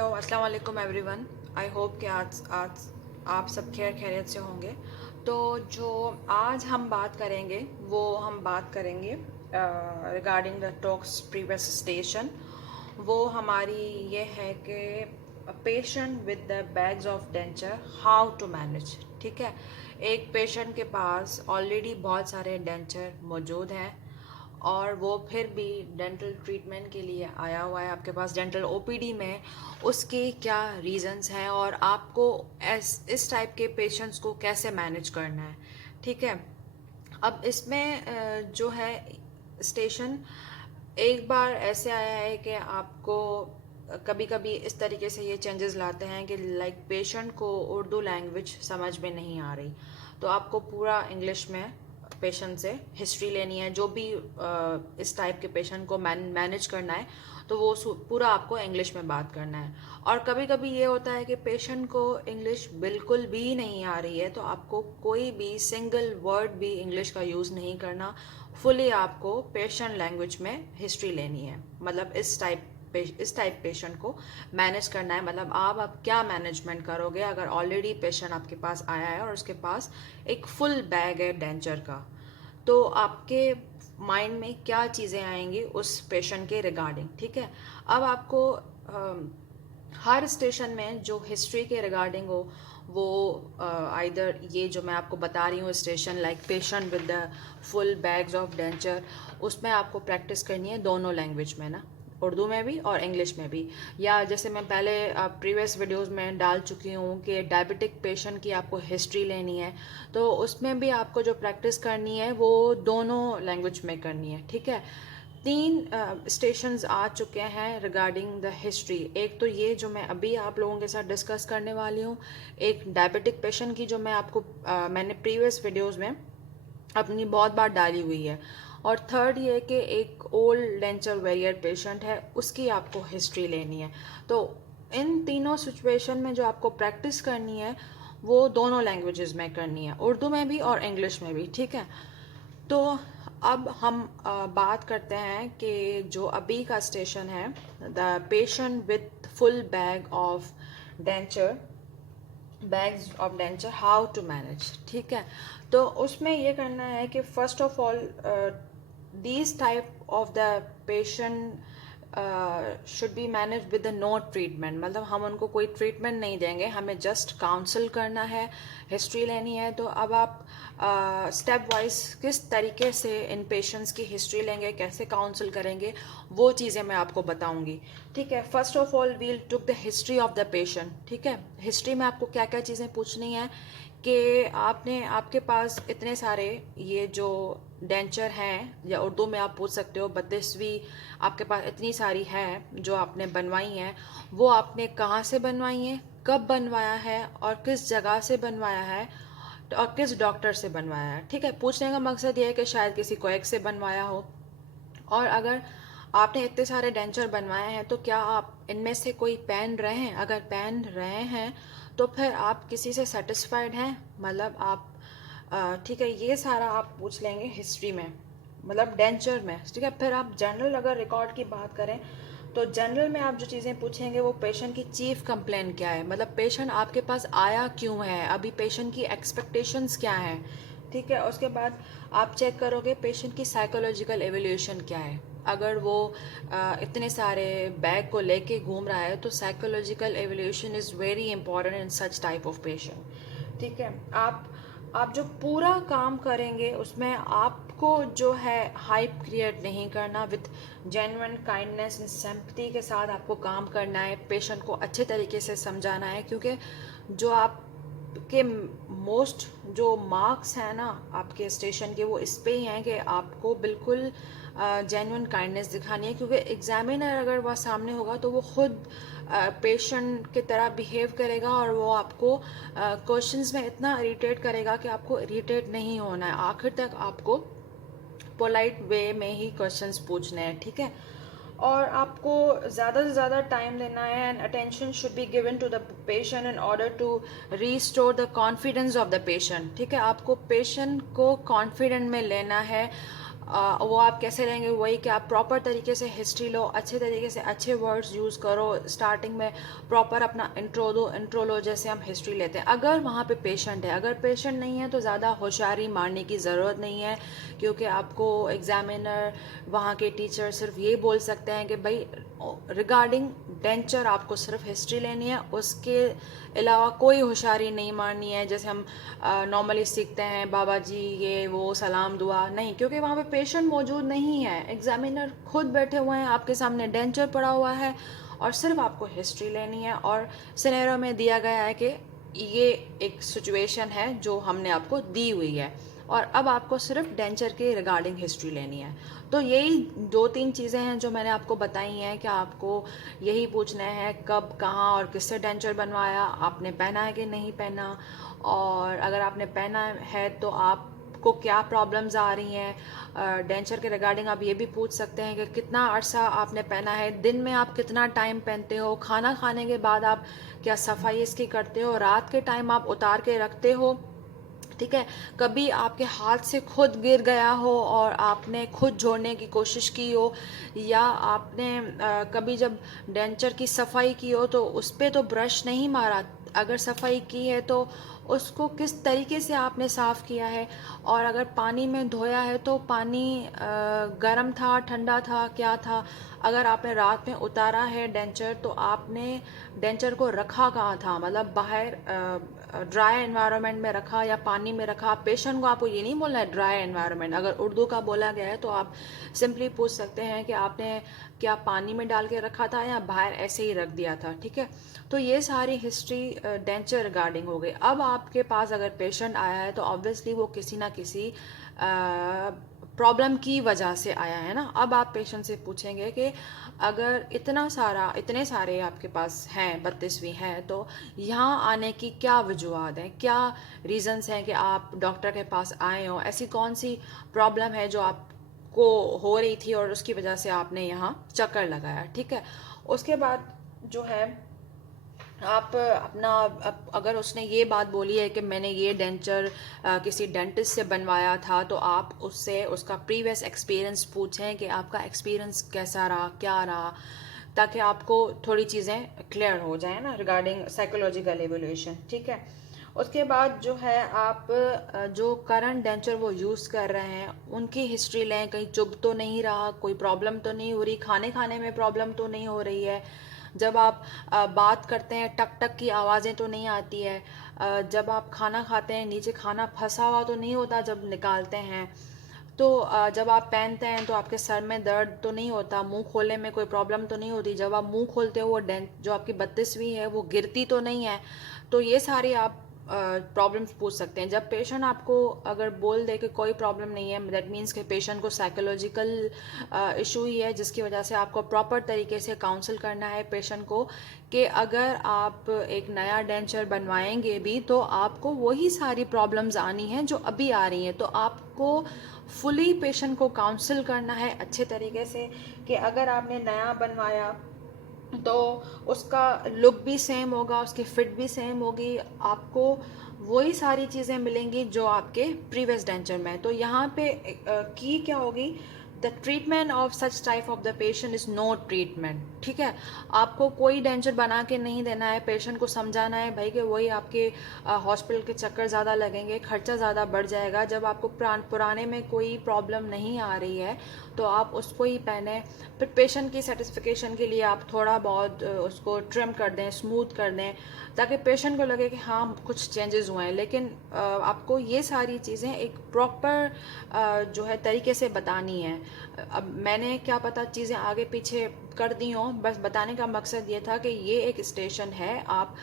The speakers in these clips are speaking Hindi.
हेलो अस्सलाम वालेकुम एवरीवन। आई होप कि आज आज आप सब खैरियत से होंगे। तो जो आज हम बात करेंगे वो हम बात करेंगे regarding the talks previous station. वो हमारी ये है कि patient with the bags of denture how to manage. ठीक है, एक पेशेंट के पास ऑलरेडी बहुत सारे डेंचर मौजूद हैं और वो फिर भी डेंटल ट्रीटमेंट के लिए आया हुआ है आपके पास डेंटल ओपीडी में। उसके क्या रीज़न्स हैं और आपको इस टाइप के पेशेंट्स को कैसे मैनेज करना है। ठीक है, अब इसमें जो है स्टेशन एक बार ऐसे आया है कि आपको कभी कभी इस तरीके से ये चेंजेस लाते हैं कि लाइक पेशेंट को उर्दू लैंग्वेज समझ में नहीं आ रही, तो आपको पूरा इंग्लिश में पेशेंट से हिस्ट्री लेनी है। जो भी इस टाइप के पेशेंट को मैनेज करना है तो वो पूरा आपको इंग्लिश में बात करना है। और कभी कभी ये होता है कि पेशेंट को इंग्लिश बिल्कुल भी नहीं आ रही है, तो आपको कोई भी सिंगल वर्ड भी इंग्लिश का यूज़ नहीं करना, फुली आपको पेशेंट लैंग्वेज में हिस्ट्री लेनी है। मतलब इस टाइप पेशेंट को मैनेज करना है। मतलब आप अब क्या मैनेजमेंट करोगे अगर ऑलरेडी पेशेंट आपके पास आया है और उसके पास एक फुल बैग है डेंचर का, तो आपके माइंड में क्या चीज़ें आएंगी उस पेशेंट के रिगार्डिंग। ठीक है, अब आपको हर स्टेशन में जो हिस्ट्री के रिगार्डिंग हो वो आइदर ये जो मैं आपको बता रही हूँ station like patient with the full bags of denture, उसमें आपको प्रैक्टिस करनी है दोनों लैंग्वेज में ना, उर्दू में भी और इंग्लिश में भी। या जैसे मैं पहले प्रीवियस वीडियोस में डाल चुकी हूँ कि डायबिटिक पेशेंट की आपको हिस्ट्री लेनी है, तो उसमें भी आपको जो प्रैक्टिस करनी है वो दोनों लैंग्वेज में करनी है। ठीक है, तीन स्टेशंस आ चुके हैं रिगार्डिंग द हिस्ट्री। एक तो ये जो मैं अभी आप लोगों के साथ डिस्कस करने वाली हूँ, एक डायबिटिक पेशेंट की जो मैं आपको मैंने प्रीवियस वीडियोस में अपनी बहुत बार डाली हुई है, और थर्ड ये कि एक ओल्ड डेंचर वेरियर पेशेंट है उसकी आपको हिस्ट्री लेनी है। तो इन तीनों सिचुएशन में जो आपको प्रैक्टिस करनी है वो दोनों लैंग्वेजेस में करनी है, उर्दू में भी और इंग्लिश में भी। ठीक है, तो अब हम बात करते हैं कि जो अभी का स्टेशन है the patient with full bags of denture how to manage. ठीक है, तो उसमें ये करना है कि first of all these type of the patient should be manage with the no treatment. मतलब हम उनको कोई ट्रीटमेंट नहीं देंगे, हमें जस्ट काउंसल करना है, हिस्ट्री लेनी है। तो अब आप स्टेप वाइज किस तरीके से इन पेशेंट्स की हिस्ट्री लेंगे, कैसे काउंसल करेंगे, वो चीज़ें मैं आपको बताऊंगी। ठीक है, first of all we'll took the history of the patient. ठीक है, हिस्ट्री में आपको क्या क्या चीज़ें पूछनी है कि आपके पास इतने सारे ये जो डेंचर हैं, या उर्दू में आप पूछ सकते हो 32वीं आपके पास इतनी सारी हैं जो आपने बनवाई हैं, वो आपने कहाँ से बनवाई हैं, कब बनवाया है और किस जगह से बनवाया है और किस डॉक्टर से बनवाया है। ठीक है, पूछने का मकसद ये है कि शायद किसी को एक से बनवाया हो, और अगर आपने इतने सारे डेंचर बनवाए हैं तो क्या आप इनमें से कोई पहन रहे हैं। अगर पहन रहे हैं तो फिर आप किसी से सेटिस्फाइड हैं, मतलब आप ठीक है, ये सारा आप पूछ लेंगे हिस्ट्री में, मतलब डेंचर में। ठीक है, फिर आप जनरल अगर रिकॉर्ड की बात करें तो जनरल में आप जो चीज़ें पूछेंगे वो पेशेंट की चीफ कंप्लेन क्या है, मतलब पेशेंट आपके पास आया क्यों है, अभी पेशेंट की एक्सपेक्टेशंस क्या हैं। ठीक है, उसके बाद आप चेक करोगे पेशेंट की साइकोलॉजिकल एवोल्यूशन क्या है। अगर वो इतने सारे बैग को लेके घूम रहा है तो psychological evolution is very important in such type of patient. ठीक है, आप जो पूरा काम करेंगे उसमें आपको जो है हाइप क्रिएट नहीं करना, with genuine kindness and sympathy के साथ आपको काम करना है, पेशेंट को अच्छे तरीके से समझाना है। क्योंकि जो आपके मोस्ट जो मार्क्स हैं ना आपके स्टेशन के, वो इस पे ही हैं कि आपको बिल्कुल जेन्युइन काइंडनेस दिखानी है। क्योंकि एग्जामिनर अगर वह सामने होगा तो वो खुद पेशेंट की तरह बिहेव करेगा और वो आपको क्वेश्चंस में इतना इरिटेट करेगा कि आपको इरिटेट नहीं होना है, आखिर तक आपको पोलाइट वे में ही क्वेश्चंस पूछने हैं। ठीक है, और आपको ज़्यादा से ज़्यादा टाइम देना है and attention should be given to the patient in order to restore the confidence of the patient. ठीक है, आपको पेशेंट को कॉन्फिडेंट में लेना है वो आप कैसे लेंगे, वही कि आप प्रॉपर तरीके से हिस्ट्री लो, अच्छे तरीके से अच्छे वर्ड्स यूज़ करो, स्टार्टिंग में प्रॉपर अपना इंट्रो दो, इंट्रो लो जैसे हम हिस्ट्री लेते हैं। अगर वहाँ पे पेशेंट है, अगर पेशेंट नहीं है तो ज़्यादा होशियारी मारने की ज़रूरत नहीं है, क्योंकि आपको एग्जामिनर, वहाँ के टीचर सिर्फ ये बोल सकते हैं कि भाई रिगार्डिंग डेंचर आपको सिर्फ हिस्ट्री लेनी है, उसके अलावा कोई होशियारी नहीं मारनी है जैसे हम नॉर्मली सीखते हैं बाबा जी ये वो सलाम दुआ नहीं, क्योंकि वहाँ पे पेशेंट मौजूद नहीं है, एग्जामिनर खुद बैठे हुए हैं, आपके सामने डेंचर पड़ा हुआ है और सिर्फ आपको हिस्ट्री लेनी है और सिनेरियो में दिया गया है कि ये एक सिचुएशन है जो हमने आपको दी हुई है और अब आपको सिर्फ डेंचर के रिगार्डिंग हिस्ट्री लेनी है। तो यही 2-3 चीज़ें हैं जो मैंने आपको बताई हैं कि आपको यही पूछना है कब, कहाँ और किससे डेंचर बनवाया, आपने पहना है कि नहीं पहना, और अगर आपने पहना है तो आपको क्या प्रॉब्लम्स आ रही हैं। डेंचर के रिगार्डिंग आप ये भी पूछ सकते हैं कि कितना अरसा आपने पहना है, दिन में आप कितना टाइम पहनते हो, खाना खाने के बाद आप क्या सफाई इसकी करते हो, रात के टाइम आप उतार के रखते हो, ठीक है। कभी आपके हाथ से खुद गिर गया हो और आपने खुद जोड़ने की कोशिश की हो, या आपने कभी जब डेंचर की सफाई की हो तो उस पर तो ब्रश नहीं मारा, अगर सफाई की है तो उसको किस तरीके से आपने साफ़ किया है, और अगर पानी में धोया है तो पानी गर्म था, ठंडा था, क्या था, अगर आपने रात में उतारा है डेंचर तो आपने डेंचर को रखा कहाँ था, मतलब बाहर ड्राई एनवायरनमेंट में रखा या पानी में रखा। पेशेंट को आपको ये नहीं बोलना है ड्राई एनवायरनमेंट, अगर उर्दू का बोला गया है तो आप सिंपली पूछ सकते हैं कि आपने क्या पानी में डाल के रखा था या बाहर ऐसे ही रख दिया था, ठीक है। तो ये सारी हिस्ट्री डेंचर रिगार्डिंग हो गई। अब आपके पास अगर पेशेंट आया है तो ऑब्वियसली वो किसी ना किसी प्रॉब्लम की वजह से आया है ना। अब आप पेशेंट से पूछेंगे कि अगर इतने सारे आपके पास हैं, 32वीं हैं, तो यहाँ आने की क्या वजूहत हैं, क्या रीज़न्स हैं कि आप डॉक्टर के पास आए हो, ऐसी कौन सी प्रॉब्लम है जो आपको हो रही थी और उसकी वजह से आपने यहाँ चक्कर लगाया, ठीक है। उसके बाद जो है आप अपना अगर उसने ये बात बोली है कि मैंने ये डेंचर किसी डेंटिस्ट से बनवाया था, तो आप उससे उसका प्रीवियस एक्सपीरियंस पूछें कि आपका एक्सपीरियंस कैसा रहा, क्या रहा, ताकि आपको थोड़ी चीज़ें क्लियर हो जाए ना रिगार्डिंग साइकोलॉजिकल एवोल्यूशन, ठीक है। उसके बाद जो है आप जो करंट डेंचर वो यूज़ कर रहे हैं उनकी हिस्ट्री लें, कहीं चुभ तो नहीं रहा, कोई प्रॉब्लम तो नहीं हो रही, खाने में प्रॉब्लम तो नहीं हो रही है, जब आप बात करते हैं टक टक की आवाज़ें तो नहीं आती है, जब आप खाना खाते हैं नीचे खाना फंसा हुआ तो नहीं होता जब निकालते हैं, तो जब आप पहनते हैं तो आपके सर में दर्द तो नहीं होता, मुंह खोलने में कोई प्रॉब्लम तो नहीं होती, जब आप मुंह खोलते हो वो डेंट जो आपकी 32वीं है वो गिरती तो नहीं है। तो ये सारी आप प्रॉब्लम्स पूछ सकते हैं। जब पेशेंट आपको अगर बोल दे कि कोई प्रॉब्लम नहीं है, दैट मीन्स कि पेशेंट को साइकोलॉजिकल इशू ही है, जिसकी वजह से आपको प्रॉपर तरीके से काउंसल करना है पेशेंट को कि अगर आप एक नया डेंचर बनवाएंगे भी तो आपको वही सारी प्रॉब्लम्स आनी हैं जो अभी आ रही हैं। तो आपको फुली पेशेंट को काउंसल करना है अच्छे तरीके से कि अगर आपने नया बनवाया तो उसका लुक भी सेम होगा, उसकी फिट भी सेम होगी, आपको वही सारी चीज़ें मिलेंगी जो आपके प्रीवियस डेंचर में। तो यहाँ पे की क्या होगी, the treatment of such type of the patient is no treatment, ठीक है। आपको कोई डेंचर बना के नहीं देना है, पेशेंट को समझाना है भाई कि वही आपके हॉस्पिटल के चक्कर ज़्यादा लगेंगे, खर्चा ज़्यादा बढ़ जाएगा। जब आपको पुराने में कोई प्रॉब्लम नहीं आ रही है तो आप उसको ही पहने, फिर पेशेंट की सेटिस्फिकेशन के लिए आप थोड़ा बहुत उसको ट्रिम कर दें, स्मूथ कर दें, ताकि पेशेंट को लगे कि हाँ कुछ चेंजेस हुए हैं। लेकिन आपको ये सारी चीज़ें एक प्रॉपर जो है तरीके से बतानी है। अब मैंने क्या पता चीज़ें आगे पीछे कर दी हों, बस बताने का मकसद ये था कि ये एक स्टेशन है, आप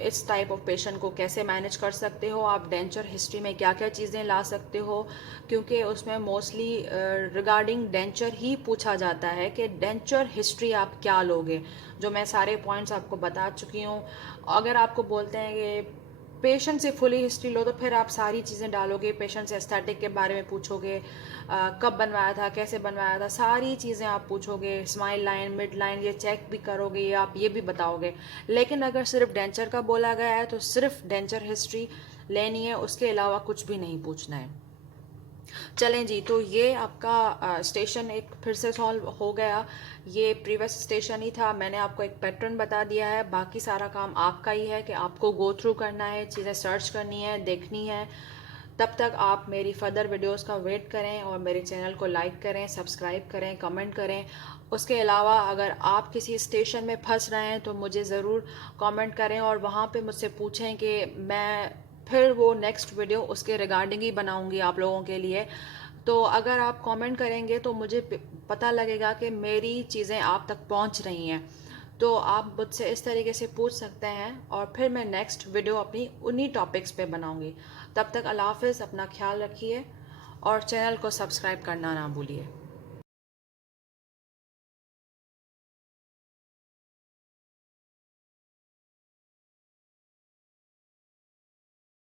इस टाइप ऑफ पेशेंट को कैसे मैनेज कर सकते हो, आप डेंचर हिस्ट्री में क्या क्या चीज़ें ला सकते हो, क्योंकि उसमें मोस्टली रिगार्डिंग डेंचर ही पूछा जाता है कि डेंचर हिस्ट्री आप क्या लोगे, जो मैं सारे पॉइंट्स आपको बता चुकी हूँ। अगर आपको बोलते हैं कि पेशेंट से फुली हिस्ट्री लो तो फिर आप सारी चीज़ें डालोगे, पेशेंट से एस्थेटिक के बारे में पूछोगे, कब बनवाया था, कैसे बनवाया था, सारी चीज़ें आप पूछोगे, स्माइल लाइन, मिड लाइन ये चेक भी करोगे, या आप ये भी बताओगे। लेकिन अगर सिर्फ डेंचर का बोला गया है तो सिर्फ डेंचर हिस्ट्री लेनी है, उसके अलावा कुछ भी नहीं पूछना है। चलें जी, तो ये आपका स्टेशन एक फिर से सॉल्व हो गया। ये प्रीवियस स्टेशन ही था, मैंने आपको एक पैटर्न बता दिया है। बाकी सारा काम आपका ही है कि आपको गो थ्रू करना है, चीज़ें सर्च करनी है, देखनी है। तब तक आप मेरी फर्दर वीडियोस का वेट करें और मेरे चैनल को लाइक करें, सब्सक्राइब करें, कमेंट करें। उसके अलावा अगर आप किसी स्टेशन में फंस रहे हैं तो मुझे ज़रूर कमेंट करें और वहाँ पे मुझसे पूछें कि मैं फिर वो नेक्स्ट वीडियो उसके रिगार्डिंग ही बनाऊंगी आप लोगों के लिए। तो अगर आप कमेंट करेंगे तो मुझे पता लगेगा कि मेरी चीज़ें आप तक पहुंच रही हैं। तो आप मुझसे इस तरीके से पूछ सकते हैं और फिर मैं नेक्स्ट वीडियो अपनी उन्हीं टॉपिक्स पे बनाऊंगी। तब तक अल्लाह हाफ़िज़, अपना ख्याल रखिए और चैनल को सब्सक्राइब करना ना भूलिए।